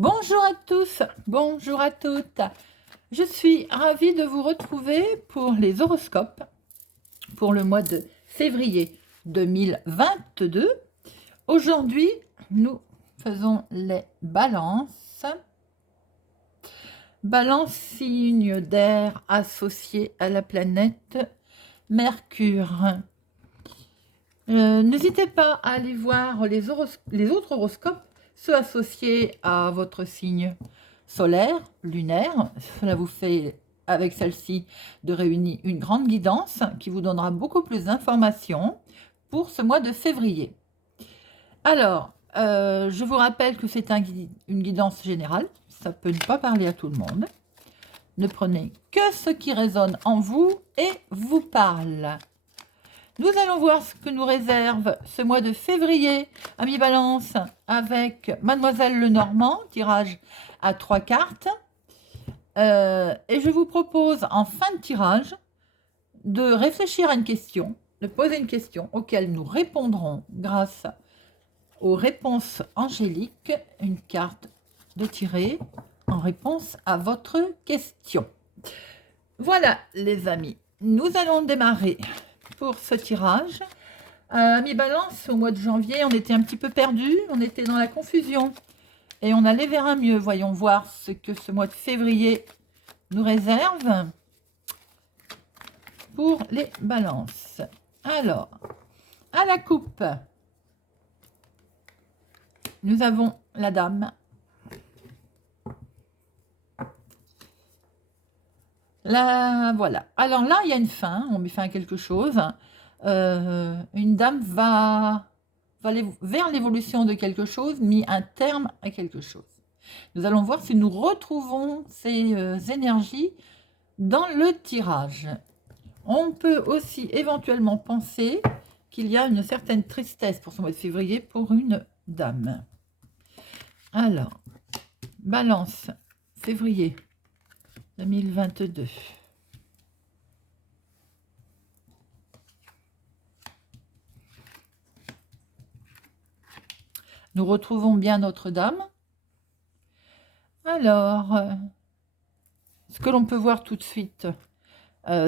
Bonjour à tous, bonjour à toutes. Je suis ravie de vous retrouver pour les horoscopes pour le mois de février 2022. Aujourd'hui, nous faisons les balances. Balance, signe d'air associé à la planète Mercure. N'hésitez pas à aller voir les autres horoscopes, ceux associés à votre signe solaire, lunaire. Cela vous fait, avec celle-ci, de réunir une grande guidance qui vous donnera beaucoup plus d'informations pour ce mois de février. Alors, je vous rappelle que c'est une guidance générale. Ça peut ne pas parler à tout le monde. Ne prenez que ce qui résonne en vous et vous parle. Nous allons voir ce que nous réserve ce mois de février, amis Balance, avec Mademoiselle Lenormand, tirage à 3 cartes. Et je vous propose en fin de tirage de réfléchir à une question, de poser une question auquel nous répondrons grâce aux réponses angéliques, une carte de tirer en réponse à votre question. Voilà les amis, nous allons démarrer pour ce tirage. Amis Balance, au mois de janvier, on était un petit peu perdu, on était dans la confusion et on allait vers un mieux. Voyons voir ce que ce mois de février nous réserve pour les balances. Alors, à la coupe, nous avons la dame. Là, voilà. Alors là, il y a une fin, on met fin à quelque chose. Une dame va aller vers l'évolution de quelque chose, mis un terme à quelque chose. Nous allons voir si nous retrouvons ces énergies dans le tirage. On peut aussi éventuellement penser qu'il y a une certaine tristesse pour ce mois de février pour une dame. Alors, Balance, février 2022. Nous retrouvons bien Notre-Dame. Alors, ce que l'on peut voir tout de suite,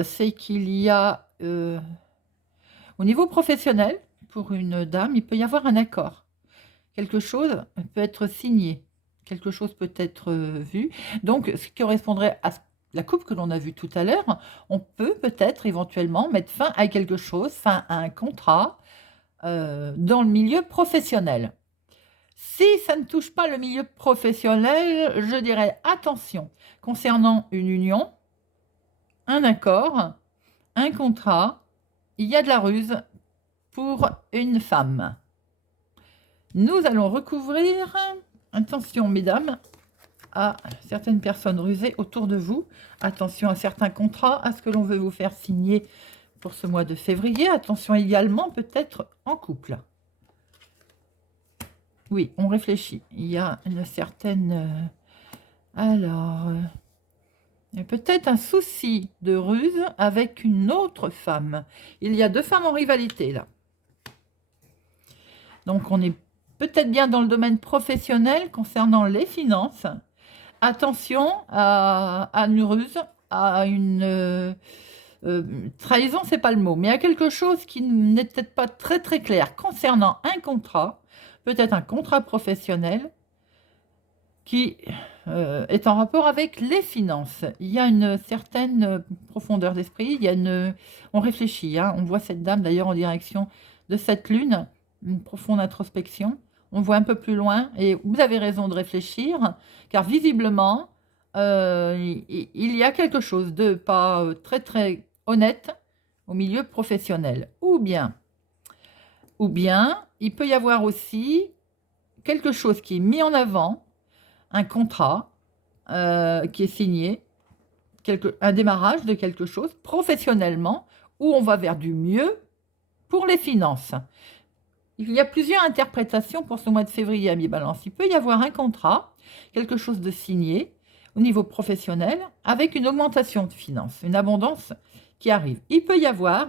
c'est qu'il y a, au niveau professionnel, pour une dame, il peut y avoir un accord. Quelque chose peut être signé, quelque chose peut être vu. Donc, ce qui correspondrait à la coupe que l'on a vue tout à l'heure, on peut peut-être éventuellement mettre fin à quelque chose, fin à un contrat dans le milieu professionnel. Si ça ne touche pas le milieu professionnel, je dirais attention concernant une union, un accord, un contrat, il y a de la ruse pour une femme. Nous allons recouvrir, attention mesdames, à certaines personnes rusées autour de vous, attention à certains contrats, à ce que l'on veut vous faire signer pour ce mois de février, attention également peut-être en couple. Oui, on réfléchit. Il y a une certaine... peut-être un souci de ruse avec une autre femme. Il y a deux femmes en rivalité, là. Donc, on est peut-être bien dans le domaine professionnel concernant les finances. Attention à une ruse, à une... trahison, c'est pas le mot, mais à quelque chose qui n'est peut-être pas très très clair concernant un contrat, peut-être un contrat professionnel qui est en rapport avec les finances. Il y a une certaine profondeur d'esprit, on réfléchit, hein, on voit cette dame d'ailleurs en direction de cette lune, une profonde introspection, on voit un peu plus loin, et vous avez raison de réfléchir, car visiblement, il y a quelque chose de pas très très honnête au milieu professionnel. Ou bien, il peut y avoir aussi quelque chose qui est mis en avant, un contrat qui est signé, un démarrage de quelque chose professionnellement, où on va vers du mieux pour les finances. Il y a plusieurs interprétations pour ce mois de février, amis Balance. Il peut y avoir un contrat, quelque chose de signé au niveau professionnel, avec une augmentation de finances, une abondance qui arrive. Il peut y avoir,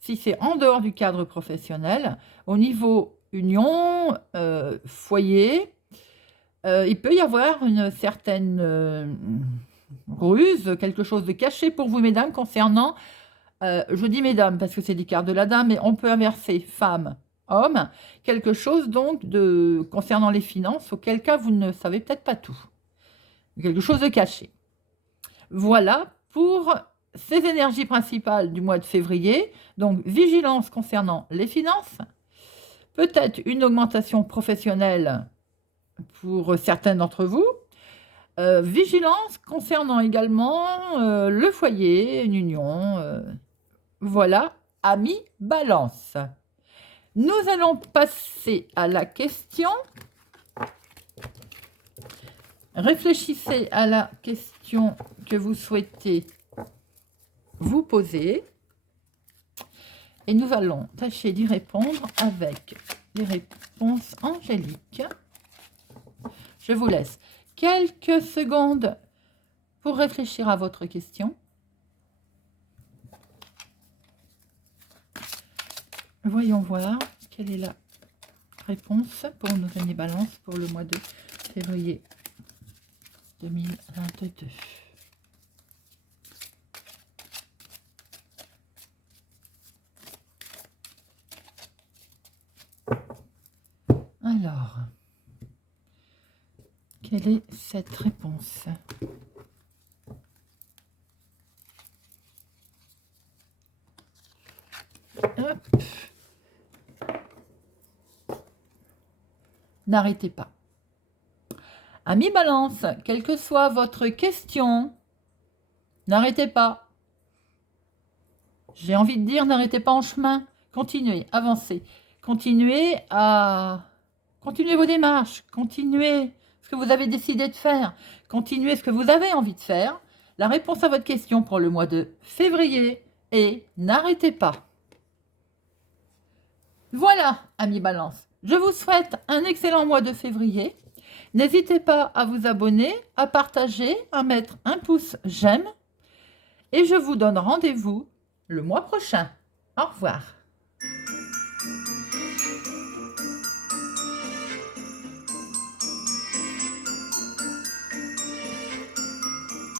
si c'est en dehors du cadre professionnel, au niveau union, foyer, il peut y avoir une certaine ruse, quelque chose de caché pour vous, mesdames, concernant, je dis mesdames parce que c'est des cartes de la dame, mais on peut inverser femme, homme, quelque chose donc concernant les finances, auquel cas vous ne savez peut-être pas tout. Quelque chose de caché. Voilà pour ces énergies principales du mois de février. Donc, vigilance concernant les finances, peut-être une augmentation professionnelle pour certains d'entre vous. Vigilance concernant également le foyer, une union. Voilà, amis balance. Nous allons passer à la question. Réfléchissez à la question que vous souhaitez vous poser. Et nous allons tâcher d'y répondre avec les réponses angéliques. Je vous laisse quelques secondes pour réfléchir à votre question. Voyons voir quelle est la réponse pour nos amis Balance pour le mois de février 2022. Alors, quelle est cette réponse? Hop. N'arrêtez pas. Amis Balance, quelle que soit votre question, n'arrêtez pas. J'ai envie de dire, n'arrêtez pas en chemin. Continuez, avancez. Continuez vos démarches. Continuez ce que vous avez décidé de faire. Continuez ce que vous avez envie de faire. La réponse à votre question pour le mois de février est n'arrêtez pas. Voilà, amis Balance. Je vous souhaite un excellent mois de février. N'hésitez pas à vous abonner, à partager, à mettre un pouce j'aime. Et je vous donne rendez-vous le mois prochain. Au revoir.